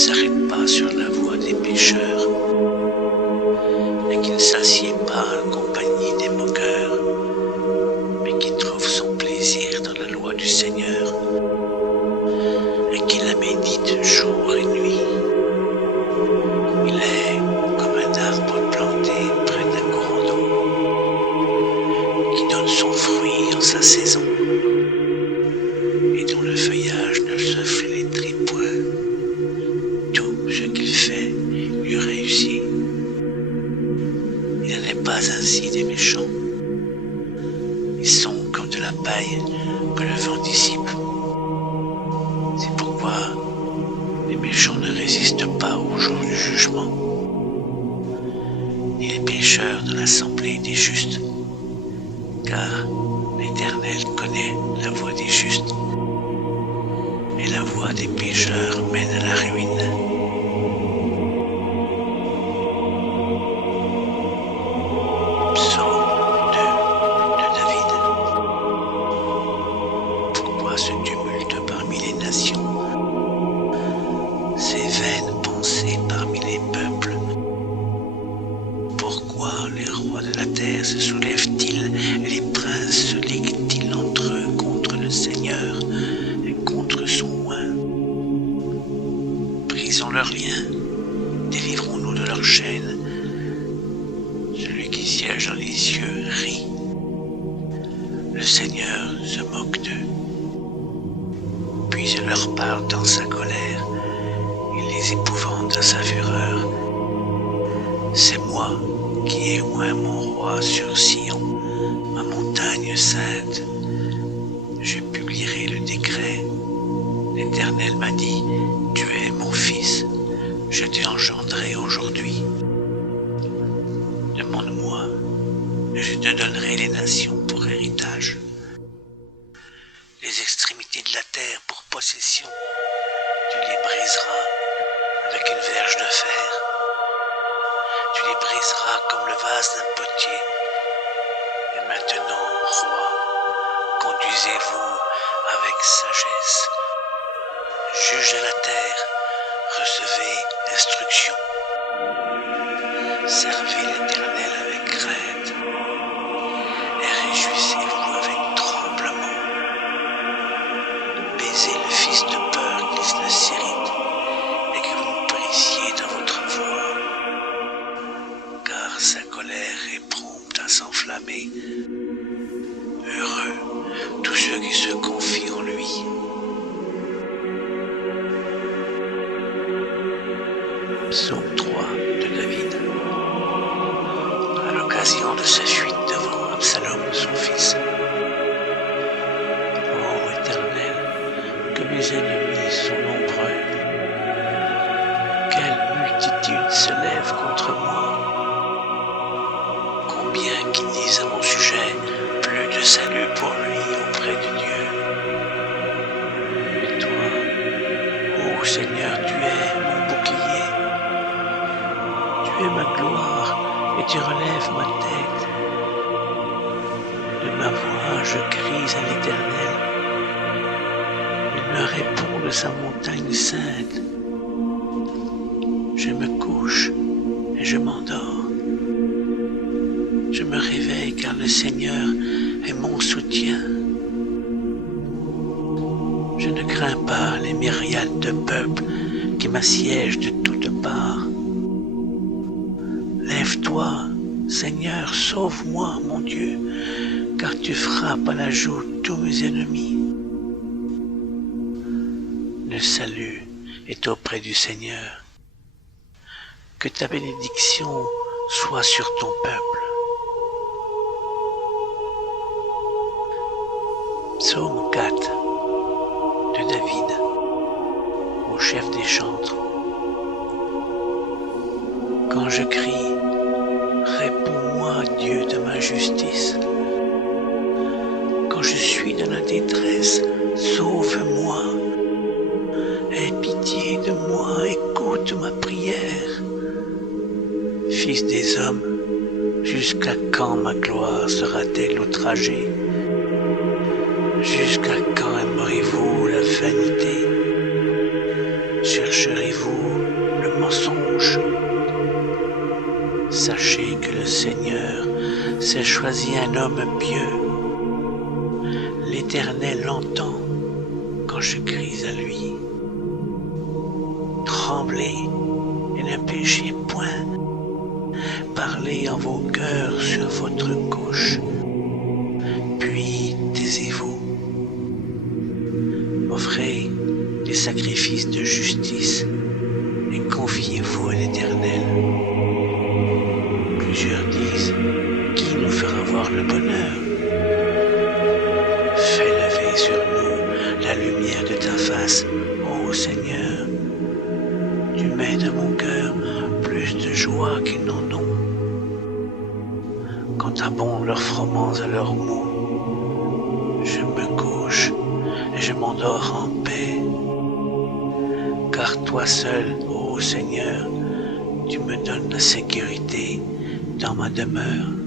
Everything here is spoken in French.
s'arrête pas sur la voie des pécheurs et qui ne s'assied pas en compagnie des moqueurs, mais qui trouve son plaisir dans la loi du Seigneur et qui la médite jour et nuit. Il est comme un arbre planté près d'un courant d'eau qui donne son fruit en sa saison et dont le feuillage ne se flétrit point. Tout ce qu'il fait lui réussit. Il n'en est pas ainsi des méchants. Ils sont comme de la paille que le vent dissipe. C'est pourquoi les méchants ne résistent pas au jour du jugement, ni les pécheurs de l'assemblée des justes, car l'Éternel connaît la voie des justes, et la voie des pécheurs mène à la ruine. Psaume 2 de David. Pourquoi ce tumulte parmi les nations, ces vaines pensées parmi les peuples? Pourquoi les rois de la terre se soulèvent-ils et les princes se liguent-ils entre eux contre le Seigneur et contre son oint? Brisons leurs liens, délivrons-nous de leurs chaînes. Celui qui siège dans les cieux rit. Le Seigneur se moque d'eux. Puis il leur parle dans sa colère. Il les épouvante dans sa fureur. C'est moi qui ai oint mon roi sur Sion, ma montagne sainte. Je publierai le décret. L'Éternel m'a dit, tu es mon fils, je t'ai engendré aujourd'hui. Demande-moi, et je te donnerai les nations pour héritage, les extrémités de la terre pour possession. Tu les briseras avec une verge de fer. Tu les briseras comme le vase d'un potier. Et maintenant, roi, conduisez-vous avec sagesse. Juge de la terre, recevez instruction. Servez l'Éternel avec crainte et réjouissez-vous avec tremblement. Baisez le fils de peur qu'il ne s'irrite et que vous brisiez dans votre voie, car sa colère est prompte à s'enflammer. Heureux tous ceux qui se confient en lui. Psaume 3 de David. À l'occasion de sa fuite devant Absalom, son fils. Ô Éternel, que mes ennemis sont nombreux. Quelle multitude se lève contre moi. Combien qui disent à mon sujet, plus de salut pour lui auprès de Dieu. Mais toi, ô Seigneur, tu es mon bouclier. Tu es ma gloire et tu relèves ma tête. De ma voix, je crie à l'Éternel. Il me répond de sa montagne sainte. Je me couche et je m'endors. Je me réveille car le Seigneur est mon soutien. Je ne crains pas les myriades de peuples qui m'assiègent de toutes parts. Lève-toi, Seigneur, sauve-moi, mon Dieu, car tu frappes à la joue tous mes ennemis. Le salut est auprès du Seigneur. Que ta bénédiction soit sur ton peuple. Psaume 4 de David, au chef des chantres. Quand je crie, réponds-moi, Dieu de ma justice. Quand je suis dans la détresse, sauve-moi. Aie pitié de moi, écoute ma prière. Fils des hommes, jusqu'à quand ma gloire sera-t-elle outragée? Jusqu'à quand aimerez-vous la vanité? Chercherez-vous choisi un homme pieux. L'Éternel l'entend quand je crie à lui. Tremblez et ne péchez point. Parlez en vos cœurs sur votre couche. Puis taisez-vous. Offrez des sacrifices de justice et confiez-vous à l'Éternel. Plusieurs disent, qui nous fera voir le bonheur? Fais lever sur nous la lumière de ta face, ô Seigneur. Tu mets dans mon cœur plus de joie qu'ils n'en ont. Quand abondent leurs fromences à leurs maux, je me couche et je m'endors en paix. Car toi seul, ô Seigneur, tu me donnes la sécurité dans ma demeure.